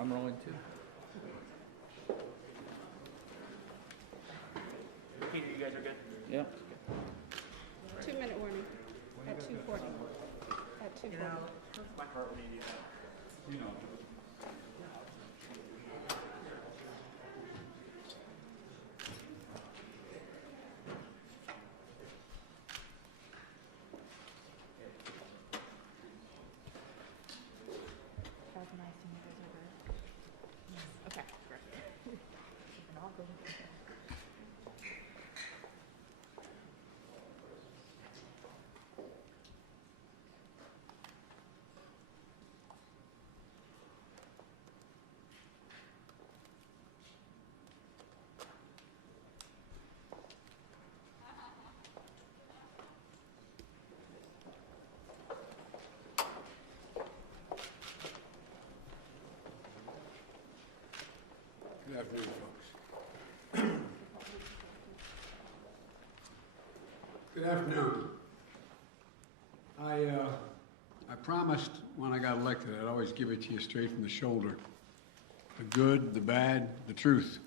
I'm rolling too. Peter, you guys are good? Yeah. 2-minute warning at 2:40. At 2:40. My heart rate is That was nice to meet you over. Yes. Okay, great. And I'll go with you. Good afternoon, folks. Good afternoon. I promised when I got elected I'd always give it to you straight from the shoulder. The good, the bad, the truth.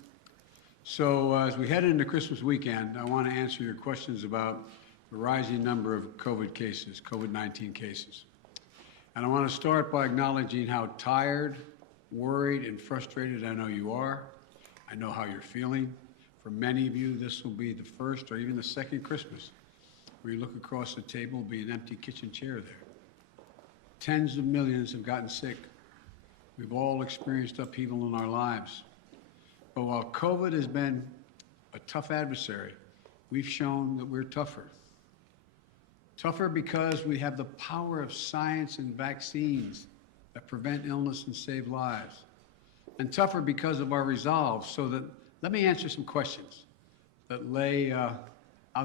So as we head into Christmas weekend, I want to answer your questions about the rising number of COVID cases, COVID-19 cases. And I want to start by acknowledging how tired, worried, and frustrated I know you are. I know how you're feeling. For many of you, this will be the first or even the second Christmas where you look across the table, will be an empty kitchen chair there. Tens of millions have gotten sick. We've all experienced upheaval in our lives. But while COVID has been a tough adversary, we've shown that we're tougher. Tougher because we have the power of science and vaccines that prevent illness and save lives. And tougher because of our resolve. So that, let me answer some questions that lay out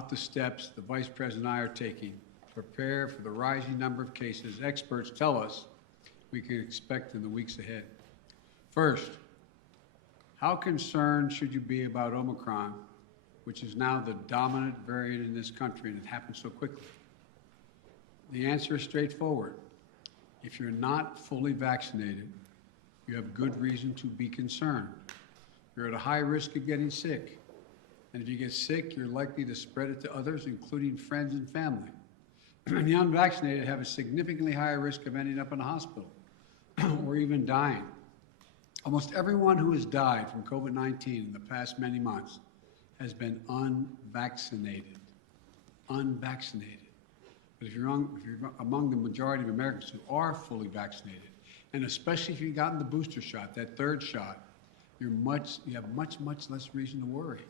the steps the Vice President and I are taking to prepare for the rising number of cases experts tell us we can expect in the weeks ahead. First, how concerned should you be about Omicron, which is now the dominant variant in this country, and it happened so quickly? The answer is straightforward. If you're not fully vaccinated, you have good reason to be concerned. You're at a high risk of getting sick. And if you get sick, you're likely to spread it to others, including friends and family. And the unvaccinated have a significantly higher risk of ending up in a hospital or even dying. Almost everyone who has died from COVID-19 in the past many months has been unvaccinated. Unvaccinated. But if you're among the majority of Americans who are fully vaccinated, and especially if you've gotten the booster shot, that third shot, you have much less reason to worry.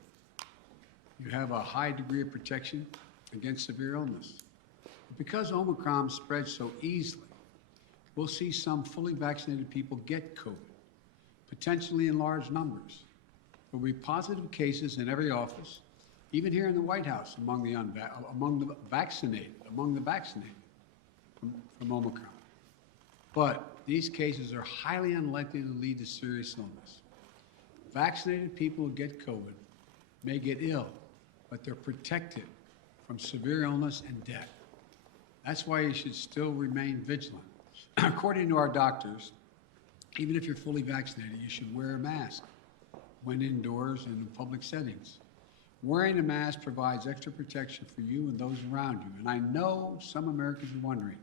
You have a high degree of protection against severe illness. But because Omicron spreads so easily, we'll see some fully vaccinated people get COVID, potentially in large numbers. There will be positive cases in every office, even here in the White House, among the vaccinated from Omicron. But these cases are highly unlikely to lead to serious illness. Vaccinated people who get COVID may get ill, but they're protected from severe illness and death. That's why you should still remain vigilant. According to our doctors, even if you're fully vaccinated, you should wear a mask when indoors and in public settings. Wearing a mask provides extra protection for you and those around you. And I know some Americans are wondering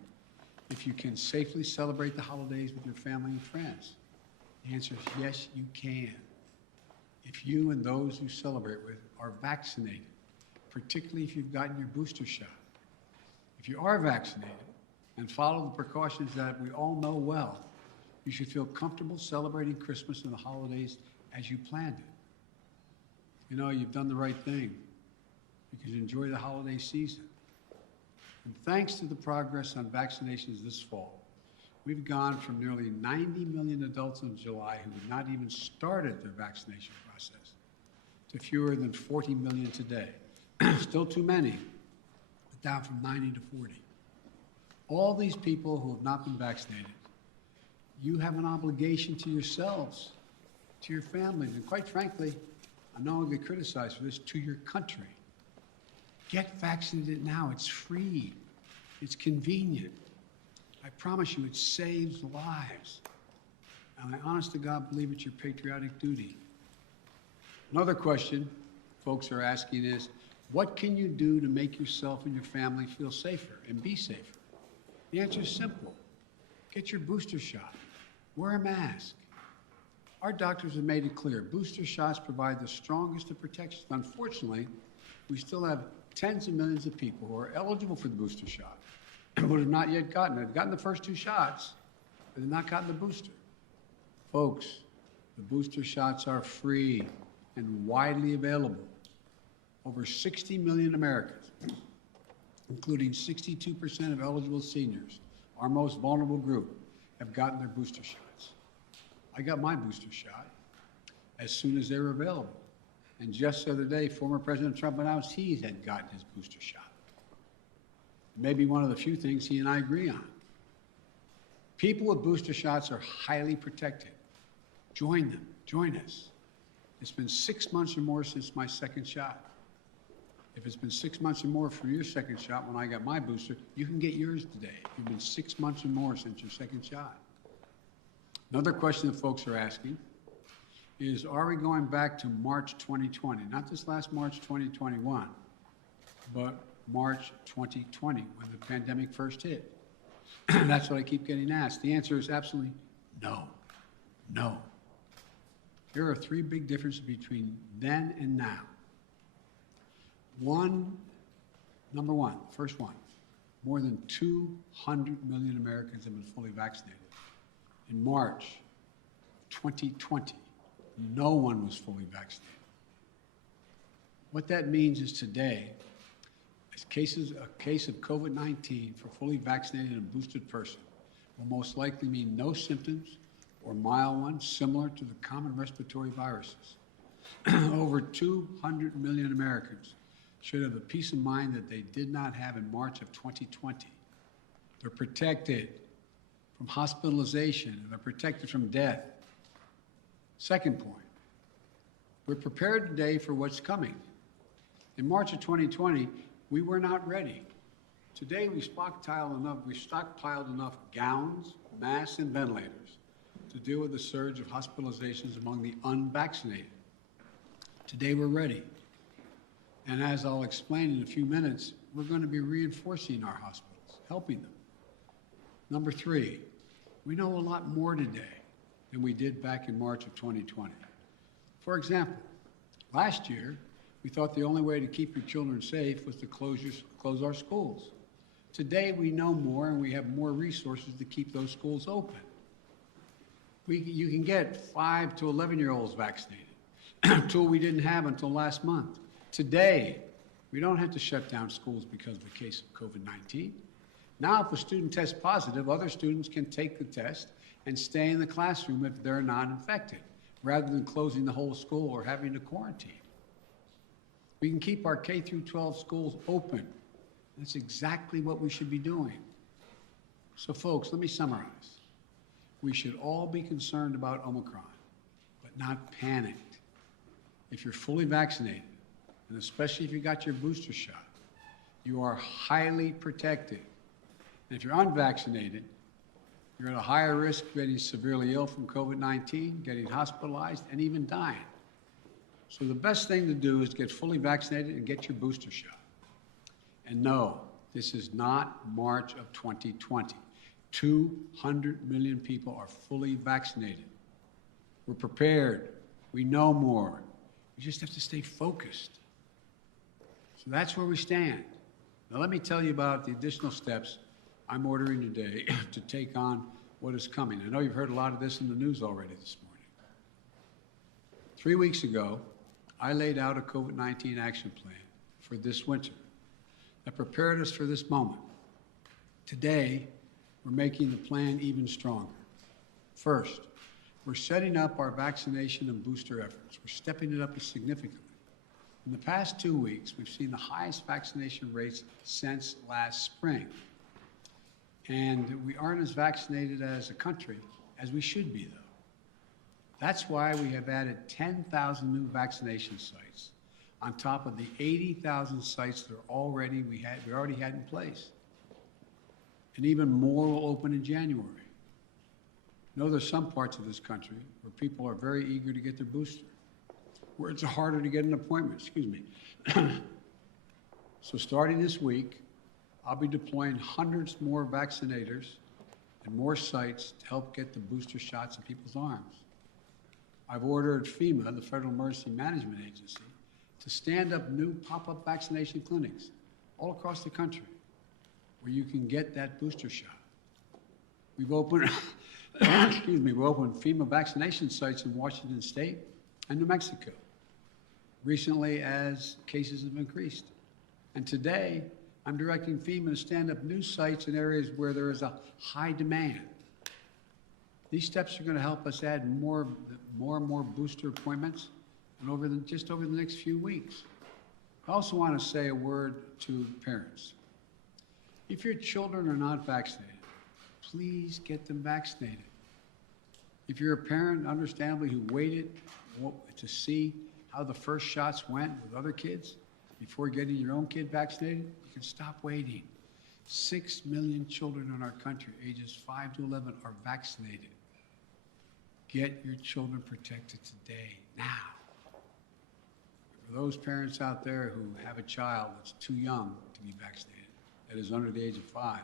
if you can safely celebrate the holidays with your family and friends. The answer is yes, you can. If you and those you celebrate with are vaccinated, particularly if you've gotten your booster shot. If you are vaccinated and follow the precautions that we all know well, you should feel comfortable celebrating Christmas and the holidays as you planned it. You know, you've done the right thing. You can enjoy the holiday season. And thanks to the progress on vaccinations this fall, we've gone from nearly 90 million adults in July who had not even started their vaccination process to fewer than 40 million today. Still too many, but down from 90 to 40. All these people who have not been vaccinated, you have an obligation to yourselves, to your families, and quite frankly, I know I'll get criticized for this, to your country. Get vaccinated now. It's free. It's convenient. I promise you, it saves lives. And I honest to God believe it's your patriotic duty. Another question folks are asking is, what can you do to make yourself and your family feel safer and be safer? The answer is simple. Get your booster shot. Wear a mask. Our doctors have made it clear. Booster shots provide the strongest of protections. Unfortunately, we still have tens of millions of people who are eligible for the booster shot but have not yet gotten it. They've gotten the first 2 shots, but they've not gotten the booster. Folks, the booster shots are free and widely available. Over 60 million Americans, including 62% of eligible seniors, our most vulnerable group, have gotten their booster shots. I got my booster shot as soon as they were available. And just the other day, former President Trump announced he had gotten his booster shot. Maybe one of the few things he and I agree on. People with booster shots are highly protected. Join them. Join us. It's been 6 months or more since my second shot. If it's been 6 months or more for your second shot when I got my booster, you can get yours today. If it's been 6 months or more since your second shot. Another question that folks are asking is, are we going back to March 2020? Not this last March 2021, but March 2020 when the pandemic first hit. That's what I keep getting asked. The answer is absolutely no. No. There are 3 big differences between then and now. Number one, first one, more than 200 million Americans have been fully vaccinated. In March 2020, no one was fully vaccinated. What that means is today, a case of COVID-19 for fully vaccinated and boosted person will most likely mean no symptoms or mild ones similar to the common respiratory viruses. Over 200 million Americans should have the peace of mind that they did not have in March of 2020. They're protected from hospitalization, and they're protected from death. Second point, we're prepared today for what's coming. In March of 2020, we were not ready. Today, we stockpiled enough gowns, masks, and ventilators to deal with the surge of hospitalizations among the unvaccinated. Today, we're ready. And as I'll explain in a few minutes, we're going to be reinforcing our hospitals, helping them. Number 3, we know a lot more today than we did back in March of 2020. For example, last year, we thought the only way to keep your children safe was to close our schools. Today, we know more and we have more resources to keep those schools open. You can get 5 to 11-year-olds vaccinated, a tool we didn't have until last month. Today, we don't have to shut down schools because of a case of COVID-19. Now, if a student tests positive, other students can take the test and stay in the classroom if they're not infected, rather than closing the whole school or having to quarantine. We can keep our K through 12 schools open. That's exactly what we should be doing. So folks, let me summarize. We should all be concerned about Omicron, but not panicked. If you're fully vaccinated, and especially if you got your booster shot, you are highly protected. And if you're unvaccinated, you're at a higher risk of getting severely ill from COVID-19, getting hospitalized, and even dying. So the best thing to do is get fully vaccinated and get your booster shot. And no, this is not March of 2020. 200 million people are fully vaccinated. We're prepared. We know more. We just have to stay focused. So that's where we stand. Now let me tell you about the additional steps I'm ordering today to take on what is coming. I know you've heard a lot of this in the news already this morning. 3 weeks ago, I laid out a COVID-19 action plan for this winter that prepared us for this moment. Today, we're making the plan even stronger. First, we're setting up our vaccination and booster efforts. We're stepping it up significantly. In the past 2 weeks, we've seen the highest vaccination rates since last spring. And we aren't as vaccinated as a country as we should be, though. That's why we have added 10,000 new vaccination sites on top of the 80,000 sites that we already had in place. And even more will open in January. I know there's some parts of this country where people are very eager to get their booster, where it's harder to get an appointment, excuse me. So starting this week, I'll be deploying hundreds more vaccinators and more sites to help get the booster shots in people's arms. I've ordered FEMA, the Federal Emergency Management Agency, to stand up new pop-up vaccination clinics all across the country where you can get that booster shot. We've opened, excuse me, we've opened FEMA vaccination sites in Washington State and New Mexico recently as cases have increased. And today, I'm directing FEMA to stand up new sites in areas where there is a high demand. These steps are going to help us add more and more booster appointments and just over the next few weeks. I also want to say a word to parents. If your children are not vaccinated, please get them vaccinated. If you're a parent, understandably, who waited to see how the first shots went with other kids before getting your own kid vaccinated, you can stop waiting. 6 million children in our country, ages 5 to 11, are vaccinated. Get your children protected today, now. For those parents out there who have a child that's too young to be vaccinated, that is under the age of 5,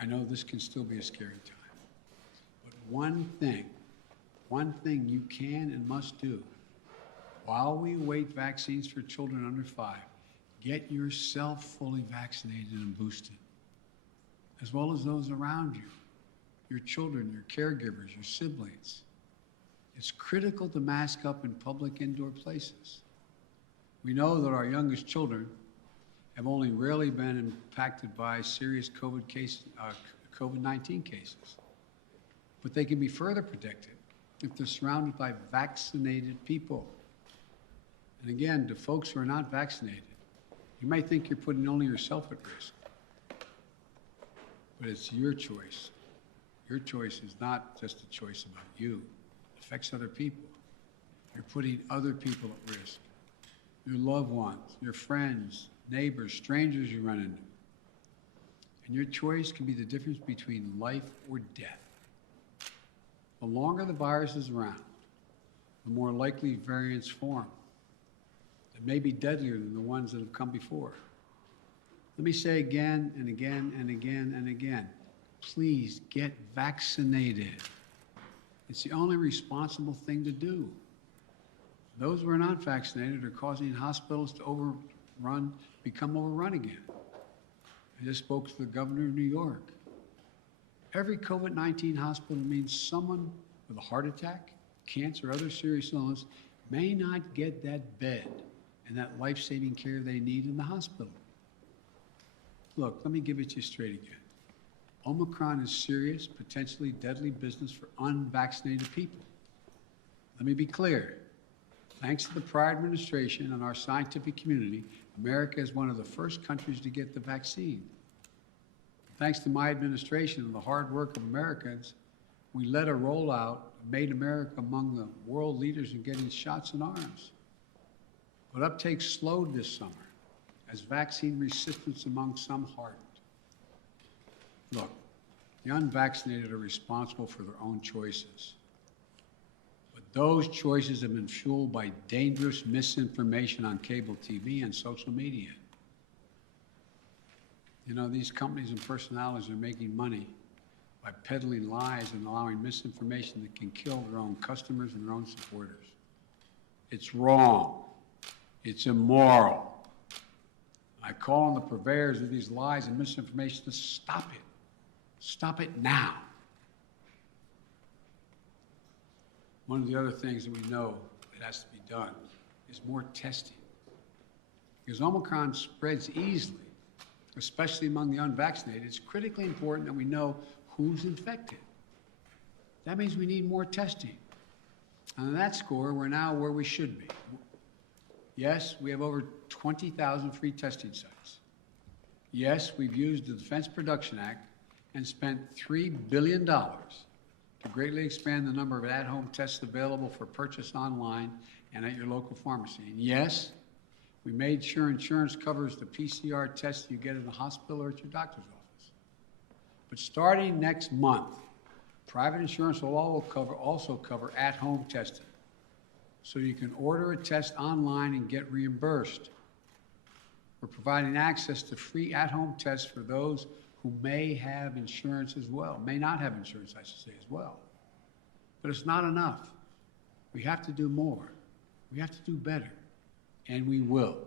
I know this can still be a scary time. But one thing you can and must do while we await vaccines for children under 5, get yourself fully vaccinated and boosted, as well as those around you, your children, your caregivers, your siblings. It's critical to mask up in public indoor places. We know that our youngest children have only rarely been impacted by serious COVID-19 cases. But they can be further protected if they're surrounded by vaccinated people. And again, to folks who are not vaccinated, you might think you're putting only yourself at risk, but it's your choice. Your choice is not just a choice about you. It affects other people. You're putting other people at risk. Your loved ones, your friends, neighbors, strangers you run into. And your choice can be the difference between life or death. The longer the virus is around, the more likely variants form. It may be deadlier than the ones that have come before. Let me say again and again and again and again, please get vaccinated. It's the only responsible thing to do. Those who are not vaccinated are causing hospitals to become overrun again. I just spoke to the governor of New York. Every COVID-19 hospital means someone with a heart attack, cancer, or other serious illness may not get that bed and that life-saving care they need in the hospital. Look, let me give it to you straight again. Omicron is serious, potentially deadly business for unvaccinated people. Let me be clear. Thanks to the prior administration and our scientific community, America is one of the first countries to get the vaccine. Thanks to my administration and the hard work of Americans, we led a rollout and made America among the world leaders in getting shots in arms. But uptake slowed this summer as vaccine resistance among some hardened. Look, the unvaccinated are responsible for their own choices. But those choices have been fueled by dangerous misinformation on cable TV and social media. You know, these companies and personalities are making money by peddling lies and allowing misinformation that can kill their own customers and their own supporters. It's wrong. It's immoral. I call on the purveyors of these lies and misinformation to stop it. Stop it now. One of the other things that we know that has to be done is more testing. Because Omicron spreads easily, especially among the unvaccinated. It's critically important that we know who's infected. That means we need more testing. And on that score, we're now where we should be. Yes, we have over 20,000 free testing sites. Yes, we've used the Defense Production Act and spent $3 billion to greatly expand the number of at-home tests available for purchase online and at your local pharmacy. And yes, we made sure insurance covers the PCR tests you get in the hospital or at your doctor's office. But starting next month, Private insurance will also cover at-home testing, so you can order a test online and get reimbursed. We're providing access to free at-home tests for those who may have insurance as well, may not have insurance, I should say, as well. But it's not enough. We have to do more. We have to do better, and we will.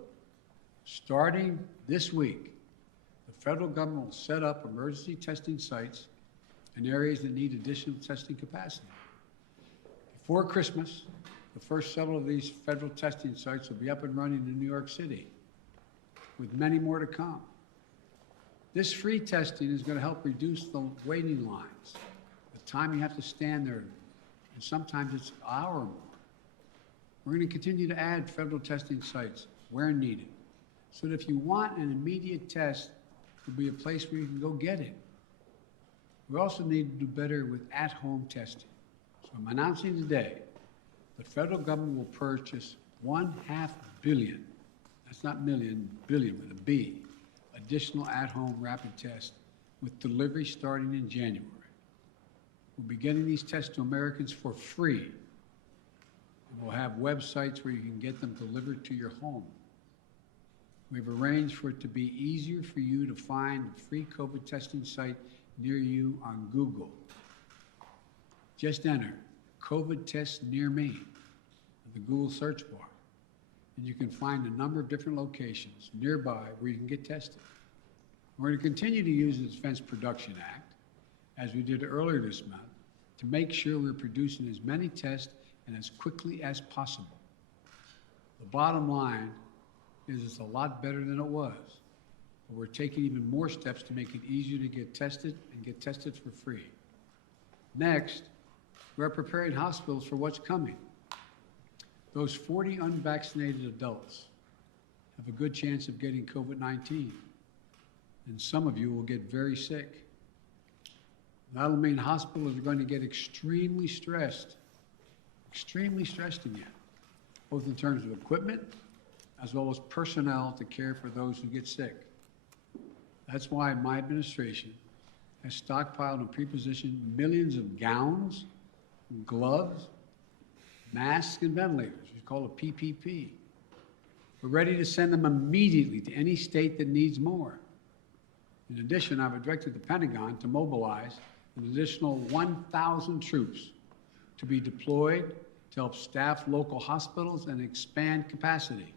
Starting this week, the federal government will set up emergency testing sites in areas that need additional testing capacity. Before Christmas, the first several of these federal testing sites will be up and running in New York City, with many more to come. This free testing is going to help reduce the waiting lines, the time you have to stand there, and sometimes it's an hour or more. We're going to continue to add federal testing sites where needed, so that if you want an immediate test, there'll be a place where you can go get it. We also need to do better with at-home testing. So I'm announcing today, the federal government will purchase $500 million, that's not million, billion with a B, additional at-home rapid tests with delivery starting in January. We'll be getting these tests to Americans for free. And we'll have websites where you can get them delivered to your home. We've arranged for it to be easier for you to find a free COVID testing site near you on Google. Just enter COVID test near me in the Google search bar, and you can find a number of different locations nearby where you can get tested. We're going to continue to use the Defense Production Act, as we did earlier this month, to make sure we're producing as many tests and as quickly as possible. The bottom line is it's a lot better than it was, but we're taking even more steps to make it easier to get tested and get tested for free. Next, we're preparing hospitals for what's coming. Those 40 unvaccinated adults have a good chance of getting COVID-19, and some of you will get very sick. That'll mean hospitals are going to get extremely stressed again, both in terms of equipment as well as personnel to care for those who get sick. That's why my administration has stockpiled and pre-positioned millions of gowns, gloves, masks, and ventilators. We call it PPP. We're ready to send them immediately to any state that needs more. In addition, I've directed the Pentagon to mobilize an additional 1,000 troops to be deployed to help staff local hospitals and expand capacity.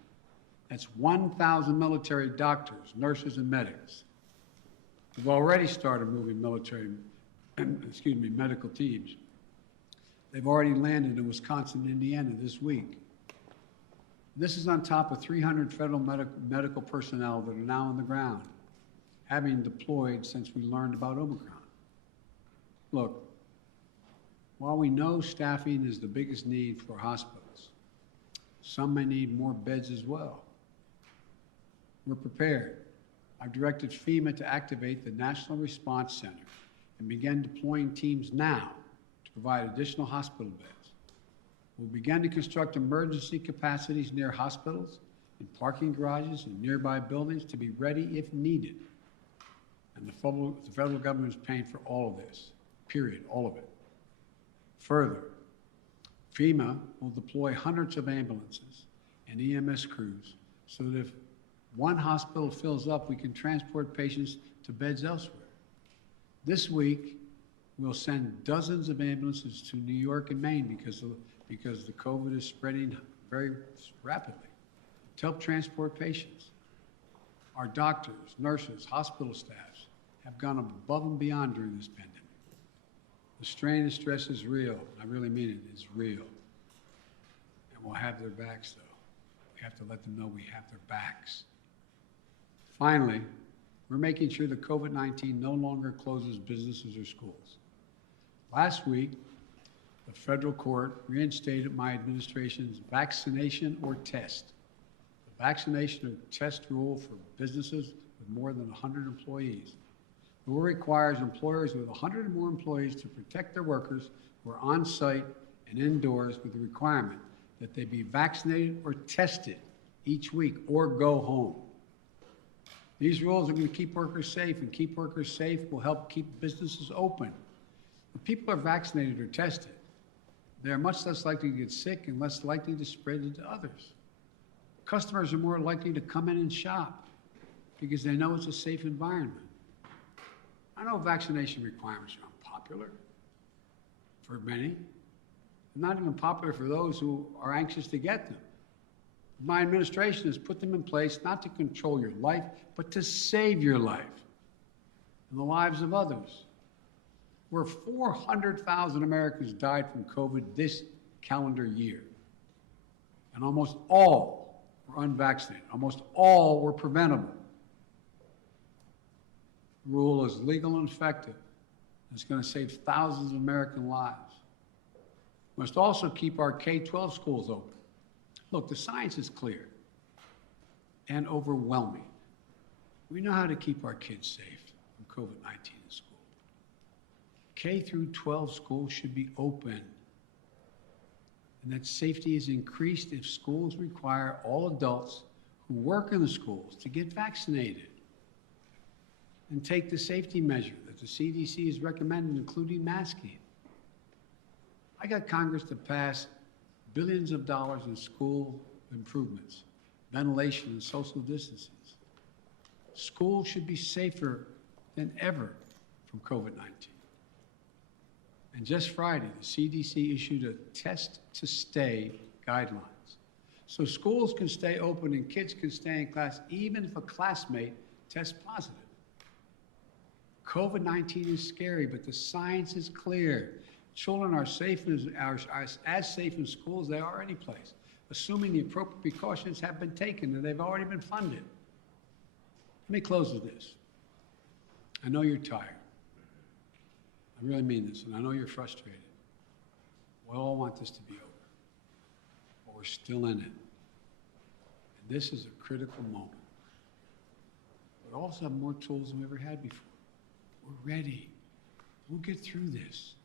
That's 1,000 military doctors, nurses, and medics. We've already started moving medical teams. They've already landed in Wisconsin and Indiana this week. This is on top of 300 federal medical personnel that are now on the ground, having deployed since we learned about Omicron. Look, while we know staffing is the biggest need for hospitals, some may need more beds as well. We're prepared. I've directed FEMA to activate the National Response Center and begin deploying teams now to provide additional hospital beds. We'll begin to construct emergency capacities near hospitals, in parking garages, and nearby buildings to be ready if needed. And the federal government is paying for all of this, period, all of it. Further, FEMA will deploy hundreds of ambulances and EMS crews so that if one hospital fills up, we can transport patients to beds elsewhere. This week, we'll send dozens of ambulances to New York and Maine because the COVID is spreading very rapidly to help transport patients. Our doctors, nurses, hospital staffs have gone above and beyond during this pandemic. The strain and stress is real. I really mean it. It's real. And we'll have their backs, though. We have to let them know we have their backs. Finally, we're making sure that COVID-19 no longer closes businesses or schools. Last week, the federal court reinstated my administration's vaccination or test. The vaccination or test rule for businesses with more than 100 employees. The rule requires employers with 100 or more employees to protect their workers who are on site and indoors with the requirement that they be vaccinated or tested each week or go home. These rules are going to keep workers safe, and keep workers safe will help keep businesses open. When people are vaccinated or tested, they're much less likely to get sick and less likely to spread it to others. Customers are more likely to come in and shop because they know it's a safe environment. I know vaccination requirements are unpopular for many, and not even popular for those who are anxious to get them. My administration has put them in place not to control your life, but to save your life and the lives of others. Where 400,000 Americans died from COVID this calendar year, and almost all were unvaccinated. Almost all were preventable. The rule is legal and effective. It's going to save thousands of American lives. We must also keep our K-12 schools open. Look, the science is clear and overwhelming. We know how to keep our kids safe from COVID-19 in school. K through 12 schools should be open, and that safety is increased if schools require all adults who work in the schools to get vaccinated and take the safety measure that the CDC has recommended, including masking. I got Congress to pass billions of dollars in school improvements, ventilation, and social distancing. Schools should be safer than ever from COVID-19. And just Friday, the CDC issued a test-to-stay guidelines. So schools can stay open and kids can stay in class even if a classmate tests positive. COVID-19 is scary, but the science is clear. Children are safe are as safe in school as they are any place, assuming the appropriate precautions have been taken and they've already been funded. Let me close with this. I know you're tired. I really mean this, and I know you're frustrated. We all want this to be over, but we're still in it. And this is a critical moment. We also have more tools than we ever had before. We're ready. We'll get through this.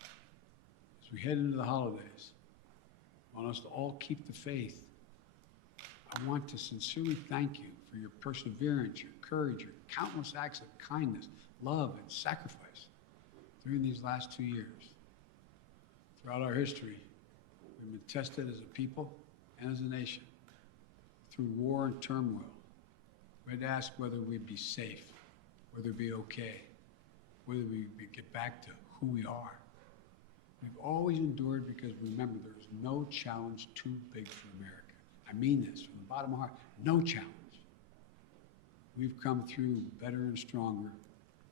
As we head into the holidays, I want us to all keep the faith. I want to sincerely thank you for your perseverance, your courage, your countless acts of kindness, love, and sacrifice during these last 2 years. Throughout our history, we've been tested as a people and as a nation through war and turmoil. We had to ask whether we'd be safe, whether we'd be okay, whether we'd get back to who we are. We've always endured because remember, there's no challenge too big for America. I mean this from the bottom of my heart, no challenge. We've come through better and stronger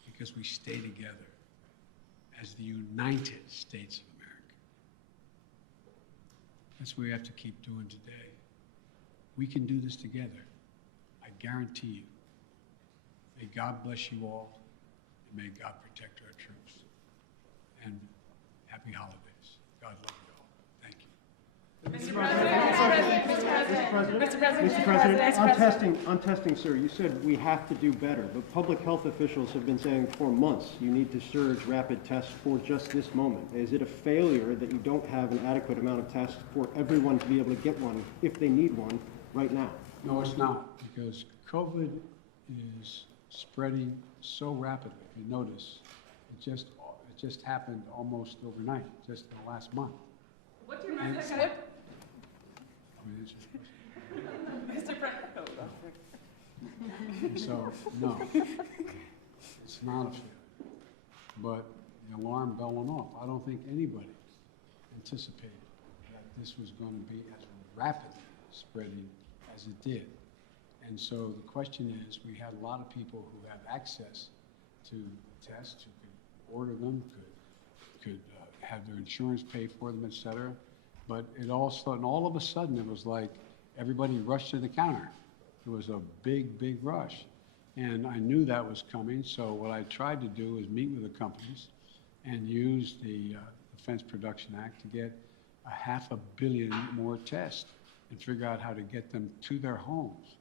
because we stay together as the United States of America. That's what we have to keep doing today. We can do this together. I guarantee you. May God bless you all, and may God protect our troops. And happy holidays. God love you all. Thank you. Mr. President, on testing, sir, you said we have to do better, but public health officials have been saying for months you need to surge rapid tests for just this moment. Is it a failure that you don't have an adequate amount of tests for everyone to be able to get one if they need one right now? No, it's not, because COVID is spreading so rapidly. If you notice, it just happened almost overnight, just in the last month. What's your message? Mr. President. So, no, it's not a failure. But the alarm bell went off. I don't think anybody anticipated that this was going to be as rapidly spreading as it did. And so the question is, we had a lot of people who have access to tests, who could order them, could have their insurance pay for them, et cetera. But it also, and all of a sudden, it was like everybody rushed to the counter. It was a big, big rush. And I knew that was coming, so what I tried to do is meet with the companies and use the Defense Production Act to get 500 million more tests and figure out how to get them to their homes,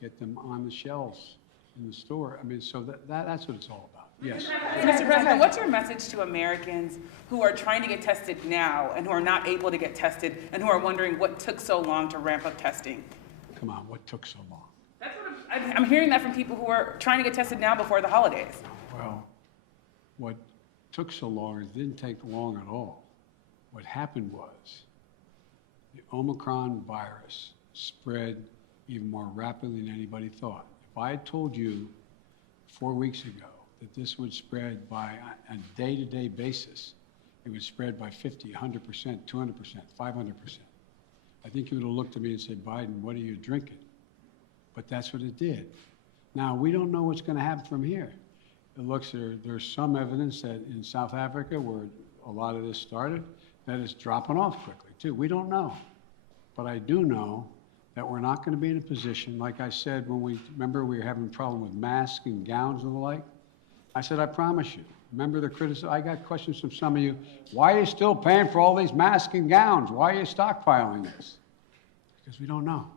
get them on the shelves in the store. I mean, so that's what it's all about. Yes. Mr. President, what's your message to Americans who are trying to get tested now and who are not able to get tested and who are wondering what took so long to ramp up testing? Come on, what took so long? That's what I'm hearing that from people who are trying to get tested now before the holidays. Well, what took so long, it didn't take long at all. What happened was the Omicron virus spread even more rapidly than anybody thought. If I had told you 4 weeks ago that this would spread by a day-to-day basis, it would spread by 50, 100%, 200%, 500%. I think you would have looked at me and said, Biden, what are you drinking? But that's what it did. Now, we don't know what's going to happen from here. It looks there's some evidence that in South Africa, where a lot of this started, that it's dropping off quickly, too. We don't know. But I do know that we're not going to be in a position, like I said, when we were having a problem with masks and gowns and the like. I said, I promise you. Remember the criticism? I got questions from some of you. Why are you still paying for all these masks and gowns? Why are you stockpiling this? Because we don't know.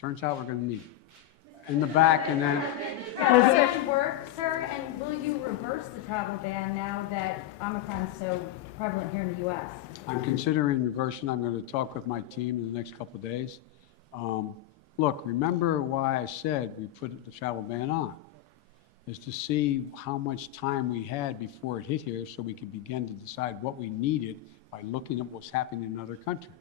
Turns out we're going to need it. In the back, and then... Does it work, sir? And will you reverse the travel ban now that Omicron is so prevalent here in the U.S.? I'm considering reversing. I'm going to talk with my team in the next couple of days. Look, remember why I said we put the travel ban on, is to see how much time we had before it hit here so we could begin to decide what we needed by looking at what's happening in other countries.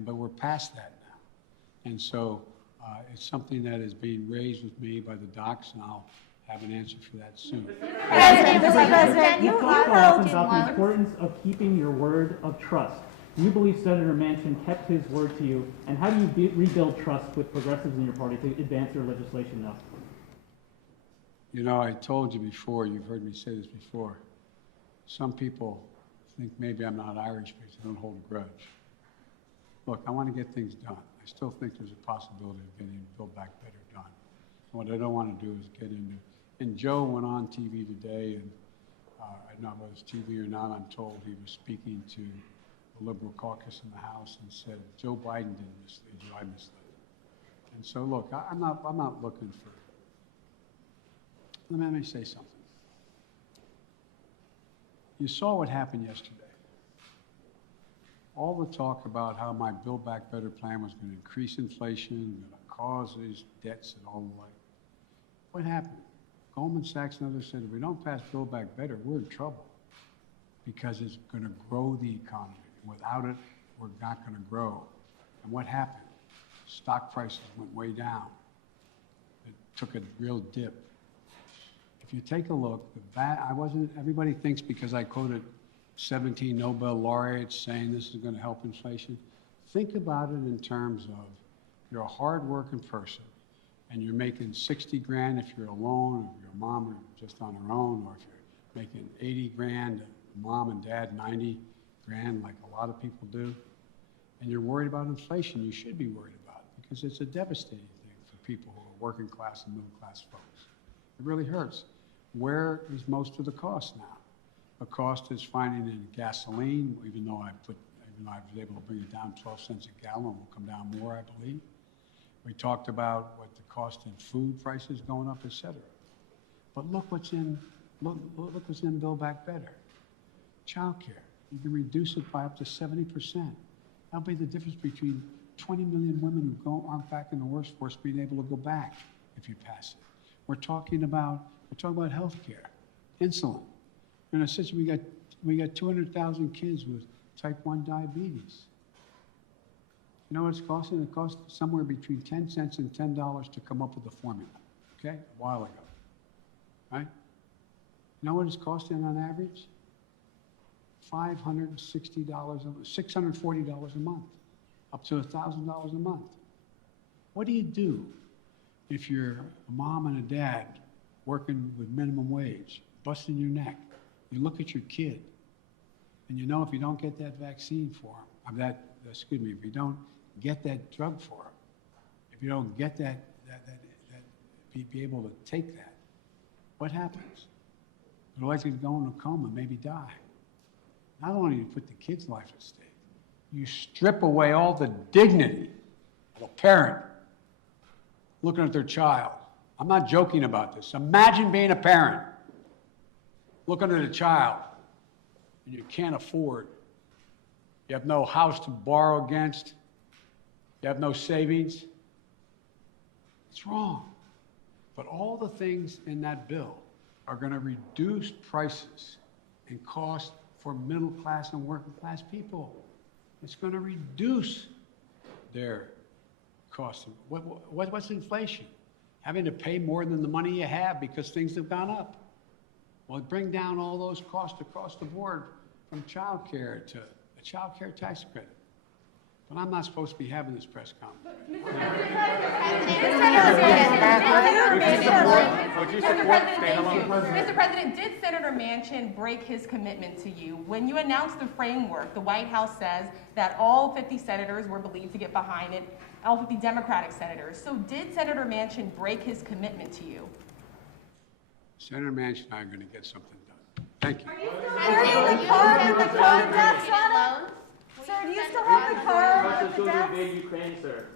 But we're past that now. And so it's something that is being raised with me by the docs, and I'll have an answer for that soon. President, You talk often about the importance of keeping your word of trust. Do you believe Senator Manchin kept his word to you? And how do you rebuild trust with progressives in your party to advance your legislation now? You know, I told you before, you've heard me say this before, some people think maybe I'm not Irish because I don't hold a grudge. Look, I want to get things done. I still think there's a possibility of getting Build Back Better done. What I don't want to do is get into, and Joe went on TV today, and I don't know whether it's TV or not, I'm told he was speaking to the Liberal caucus in the House and said, Joe Biden didn't mislead you, I misled him. And so look, I'm not looking for, let me say something. You saw what happened yesterday. All the talk about how my Build Back Better plan was going to increase inflation, going to cause these debts and all the like. What happened? Goldman Sachs and others said, if we don't pass Build Back Better, we're in trouble because it's going to grow the economy. Without it, we're not going to grow. And what happened? Stock prices went way down. It took a real dip. If you take a look, everybody thinks because I quoted 17 Nobel laureates saying this is going to help inflation. Think about it in terms of you're a hard-working person and you're making 60 grand if you're alone, or if your mom are just on her own, or if you're making 80 grand, mom and dad 90 grand like a lot of people do, and you're worried about inflation. You should be worried about it because it's a devastating thing for people who are working class and middle class folks. It really hurts. Where is most of the cost now? The cost is finding in gasoline, even though I was able to bring it down 12 cents a gallon, will come down more, I believe. We talked about what the cost in food prices going up, et cetera. But look what's in Build Back Better. Child care. You can reduce it by up to 70%. That'll be the difference between 20 million women who aren't back in the workforce being able to go back if you pass it. We're talking about health care, insulin. In a situation, we got 200,000 kids with type 1 diabetes. You know what it's costing? It cost somewhere between 10 cents and $10 to come up with the formula, okay? A while ago, right? You know what it's costing on average? $560, $640 a month, up to $1,000 a month. What do you do if you're a mom and a dad working with minimum wage, busting your neck? You look at your kid, and you know if you don't get that vaccine for him, if you don't get that drug for him, if you don't get be able to take that, what happens? They're likely to go in a coma, maybe die. Not only do you put the kid's life at stake, you strip away all the dignity of a parent looking at their child. I'm not joking about this. Imagine being a parent, looking at a child, and you can't afford. You have no house to borrow against. You have no savings. It's wrong. But all the things in that bill are going to reduce prices and cost for middle class and working class people. It's going to reduce their cost. What's inflation? Having to pay more than the money you have because things have gone up. Well, bring down all those costs across the board, from child care to a child care tax credit. But I'm not supposed to be having this press conference. Mr. President, did Senator Manchin break his commitment to you? When you announced the framework, the White House says that all 50 senators were believed to get behind it, all 50 Democratic senators. So did Senator Manchin break his commitment to you? Senator Manchin and I are going to get something done. Thank you. Sir, do you still have the card with the desk? Ukraine, sir.